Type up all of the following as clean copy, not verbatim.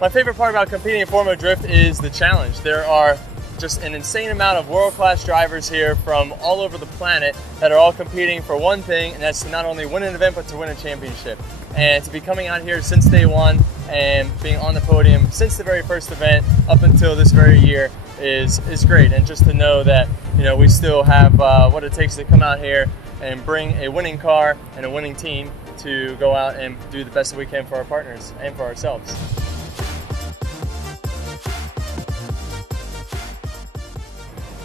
My favorite part about competing in Formula Drift is the challenge. There are just an insane amount of world-class drivers here from all over the planet that are all competing for one thing, and that's to not only win an event, but to win a championship. And to be coming out here since day one and being on the podium since the very first event up until this very year is great. And just to know that, you know, we still have what it takes to come out here and bring a winning car and a winning team to go out and do the best that we can for our partners and for ourselves.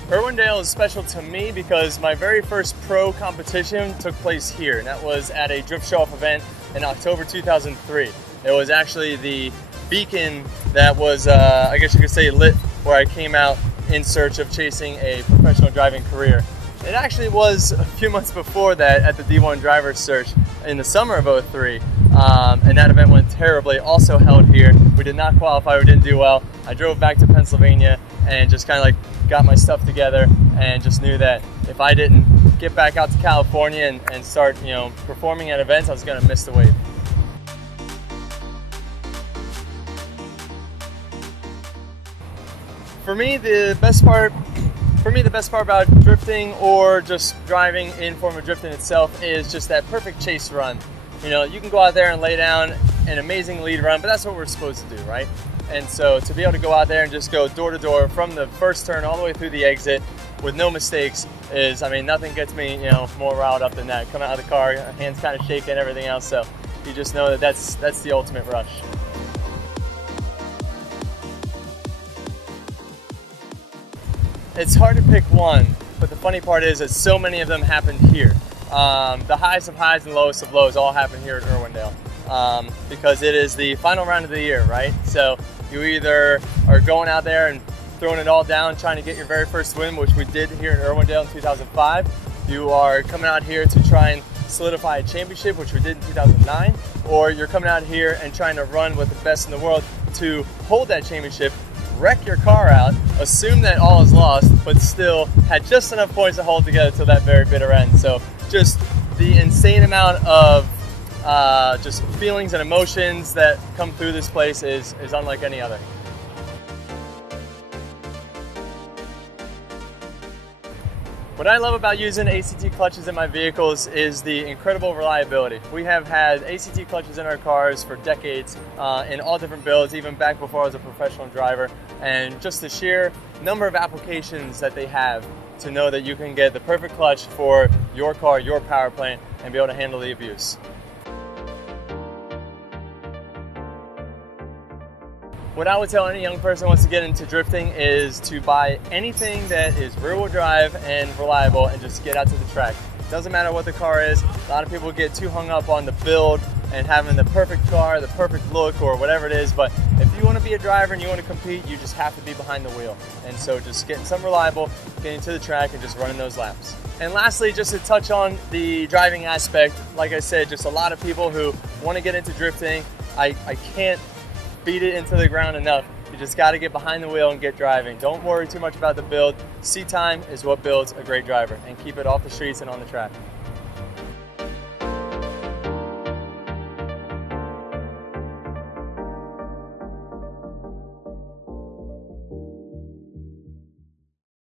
Irwindale is special to me because my very first pro competition took place here, and that was at a drift show-off event in October 2003. It was actually the beacon that was, I guess you could say, lit where I came out in search of chasing a professional driving career. It actually was a few months before that at the D1 Drivers Search in the summer of '03, and that event went terribly, also held here. We did not qualify, we didn't do well. I drove back to Pennsylvania and just kind of like got my stuff together and just knew that if I didn't get back out to California and start, you know, performing at events, I was going to miss the wave. For me, the best part about drifting or just driving in Formula Drifting itself is just that perfect chase run. You know, you can go out there and lay down an amazing lead run, but that's what we're supposed to do, right? And so to be able to go out there and just go door to door from the first turn all the way through the exit with no mistakes is, I mean, nothing gets me, you know, more riled up than that. Coming out of the car, hands kind of shaking, everything else. So you just know that that's the ultimate rush. It's hard to pick one, but the funny part is that so many of them happened here. The highest of highs and lowest of lows all happen here at Irwindale. Because it is the final round of the year, right? So you either are going out there and throwing it all down, trying to get your very first win, which we did here in Irwindale in 2005. You are coming out here to try and solidify a championship, which we did in 2009. Or you're coming out here and trying to run with the best in the world to hold that championship, wreck your car out, assume that all is lost, but still had just enough points to hold together till that very bitter end. So just the insane amount of just feelings and emotions that come through this place is unlike any other. What I love about using ACT clutches in my vehicles is the incredible reliability. We have had ACT clutches in our cars for decades in all different builds, even back before I was a professional driver, and just the sheer number of applications that they have to know that you can get the perfect clutch for your car, your power plant, and be able to handle the abuse. What I would tell any young person who wants to get into drifting is to buy anything that is rear-wheel drive and reliable and just get out to the track. Doesn't matter what the car is. A lot of people get too hung up on the build and having the perfect car, the perfect look, or whatever it is, but if you want to be a driver and you want to compete, you just have to be behind the wheel. And so just getting something reliable, getting to the track, and just running those laps. And lastly, just to touch on the driving aspect, like I said, just a lot of people who want to get into drifting, I can't beat it into the ground enough. You just got to get behind the wheel and get driving. Don't worry too much about the build. Seat time is what builds a great driver, and keep it off the streets and on the track.